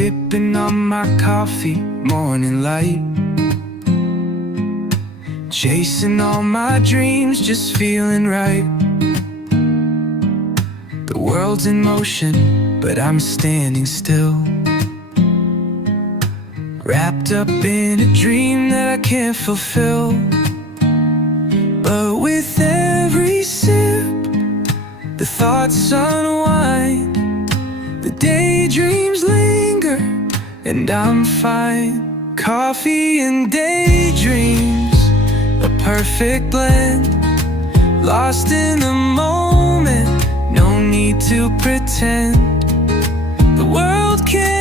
Sipping on my coffee, morning light. Chasing all my dreams, just feeling right. The world's in motion, but I'm standing still, wrapped up in a dream that I can't fulfill. But with every sip, the thoughts unwind, the daydreams linger, and I'm fine. Coffee and daydreams, a perfect blend, lost in the moment, no need to pretend. The world can